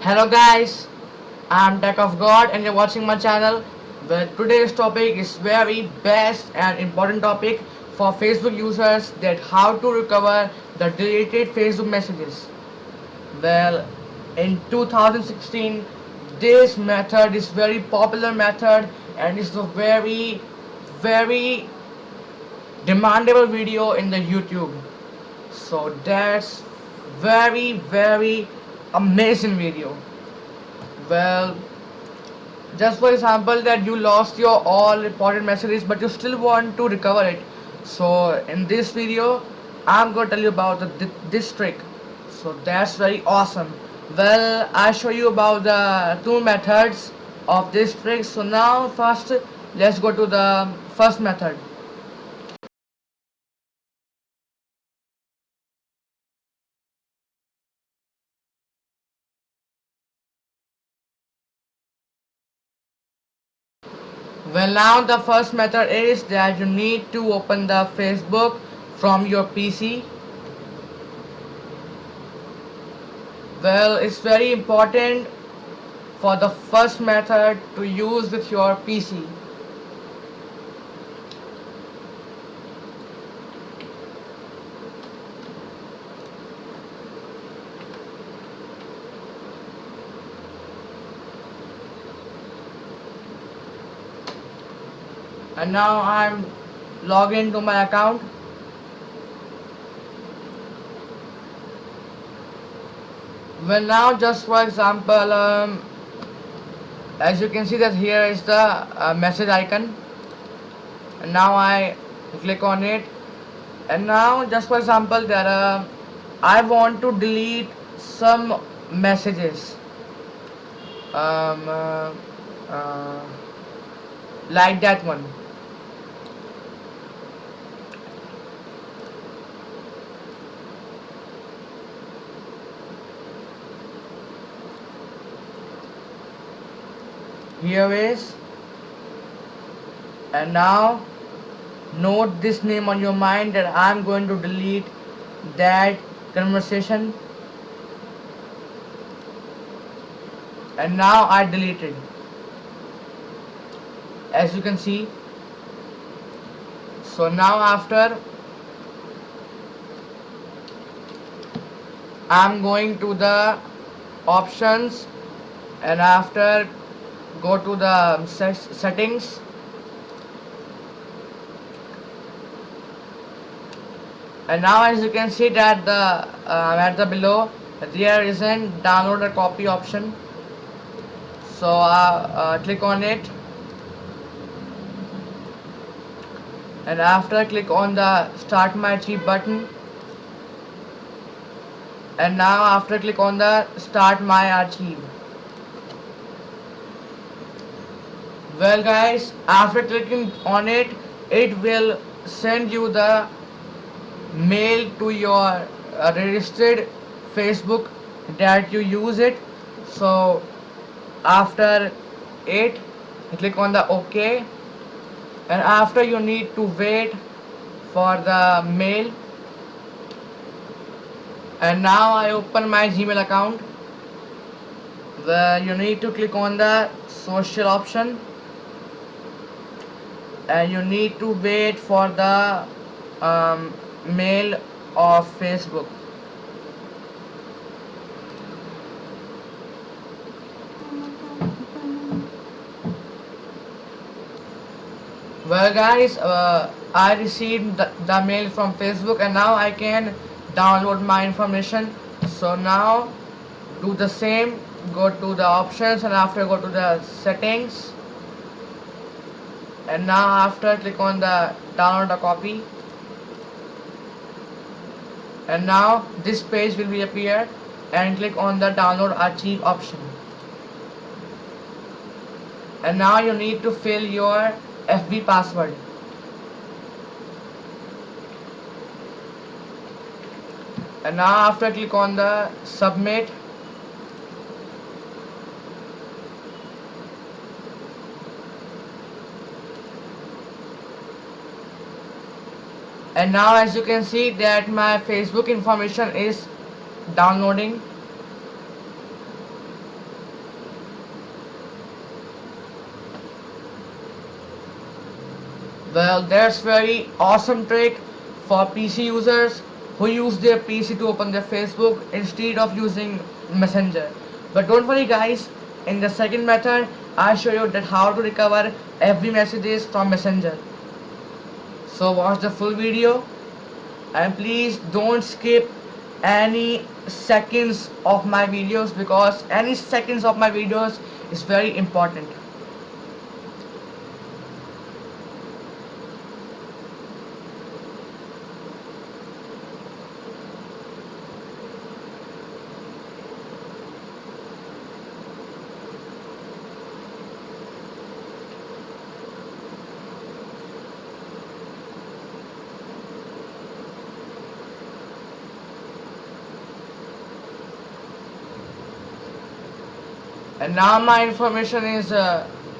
Hello guys, I'm Tech of God and you're watching my channel. Well, today's topic is very best and important topic for Facebook users, that how to recover the deleted Facebook messages. Well, in 2016, this method is very popular method and it's a very demandable video in the YouTube. So that's very amazing video. Well, just for example that you lost your all important messages but you still want to recover it. So in this video I'm going to tell you about this trick. So that's very awesome. Well, I show you about the two methods of this trick. So now first let's go to the first method. Well, now the first method is that you need to open the Facebook from your PC. Well, it's very important for the first method to use with your PC. And now I'm logged into my account. Well, now just for example, as you can see that here is the message icon, and now I click on it, and now just for example that I want to delete some messages, um, uh, uh, like that one. Here is, and now note this name on your mind that I'm going to delete that conversation, and now I deleted, as you can see. So now after I'm going to the options, and after go to the settings, and now as you can see that at the below there is an download a copy option. So click on it, and after click on the start my archive button, and now after click on the start my archive. Well guys, after clicking on it, it will send you the mail to your registered Facebook that you use it. So after it, click on the OK, and after you need to wait for the mail. And now I open my Gmail account, where you need to click on the social option, and you need to wait for the mail of Facebook. Well guys, I received the mail from Facebook, and now I can download my information. So now do the same, go to the options, and after go to the settings, and now after click on the download a copy, and now this page will be appear, and click on the download archive option, and now you need to fill your FB password, and now after click on the submit, and now as you can see that my Facebook information is downloading. Well, that's very awesome trick for PC users who use their PC to open their Facebook instead of using Messenger. But don't worry guys, in the second method I show you that how to recover every messages from Messenger. So watch the full video and please don't skip any seconds of my videos because any seconds of my videos is very important. And now my information is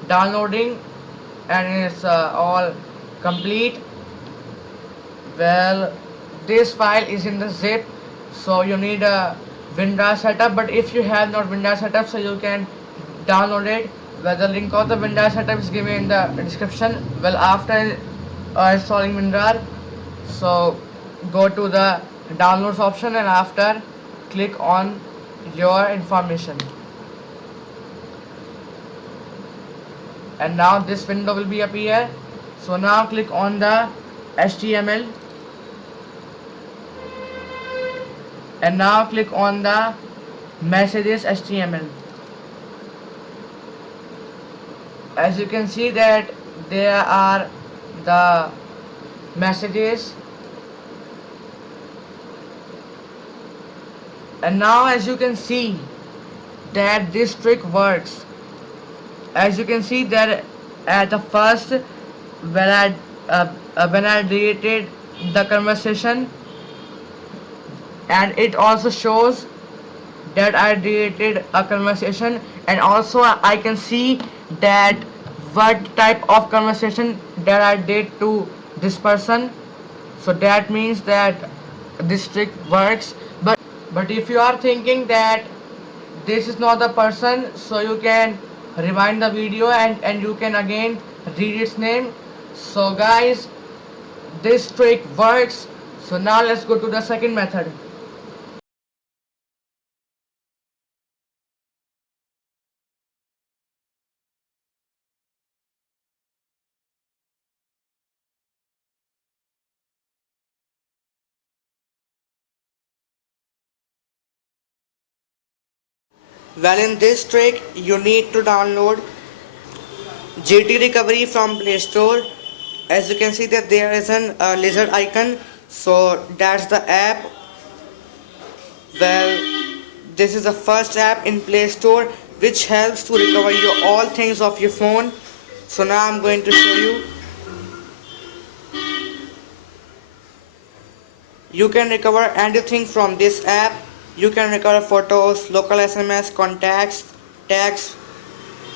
downloading and it's all complete. Well, this file is in the zip, so you need a WinRAR setup, but if you have not WinRAR setup, so you can download it. Well, the link of the WinRAR setup is given in the description. Well, after installing WinRAR, so go to the downloads option and after click on your information. And now this window will be appear. So now click on the HTML and now click on the messages HTML. As you can see that there are the messages, and now as you can see that this trick works. As you can see that at the first when I deleted the conversation, and it also shows that I deleted a conversation, and also I can see that what type of conversation that I did to this person. So that means that this trick works. But if you are thinking that this is not the person, so you can rewind the video and you can again read its name. So guys, this trick works. So now let's go to the second method. Well, in this trick, you need to download GT Recovery from Play Store. As you can see that there is an lizard icon, so that's the app. Well, this is the first app in Play Store which helps to recover your all things of your phone. So now I'm going to show you. You can recover anything from this app. You can recover photos, local SMS, contacts, tags,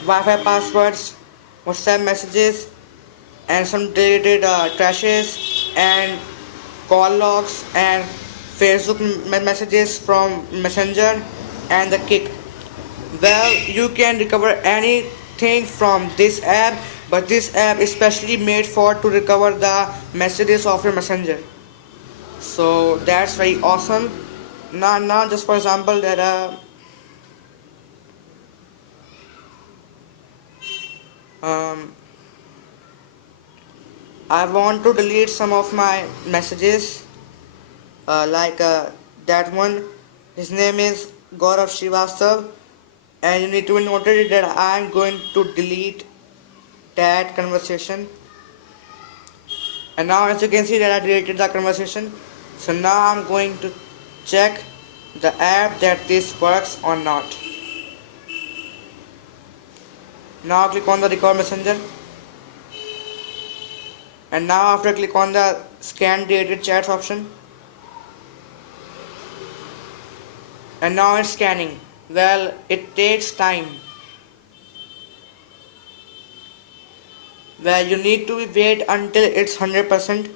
Wi-Fi passwords, WhatsApp messages, and some deleted trashes and call logs and Facebook messages from Messenger and the Kick. Well, you can recover anything from this app, but this app is specially made for to recover the messages of your Messenger. So that's very awesome. Now just for example that I want to delete some of my messages, like that one. His name is Gaurav Srivastav, and you need to note it that I am going to delete that conversation. And now as you can see that I deleted the conversation. So now I'm going to check the app that this works or not. Now click on the record messenger, and now after click on the scan deleted chats option, and now it's scanning. Well, it takes time. Well, you need to wait until it's 100%.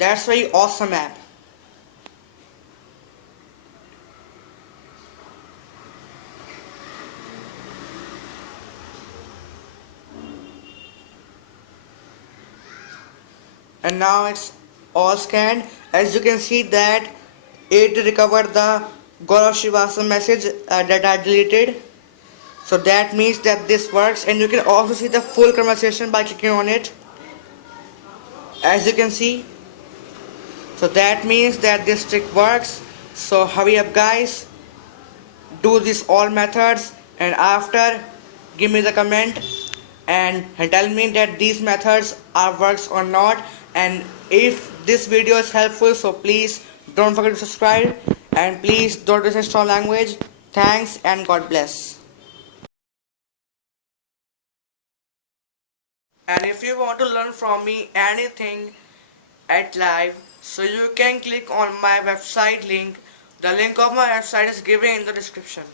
That's very awesome app. And now it's all scanned. As you can see that it recovered the Gaurav Srivastava message that I deleted. So that means that this works, and you can also see the full conversation by clicking on it, as you can see. So that means that this trick works. So hurry up guys, do this all methods, and after give me the comment and tell me that these methods are works or not. And if this video is helpful, so please don't forget to subscribe, and please don't use strong language. Thanks and God bless. And if you want to learn from me anything at live, so you can click on my website link. The link of my website is given in the description.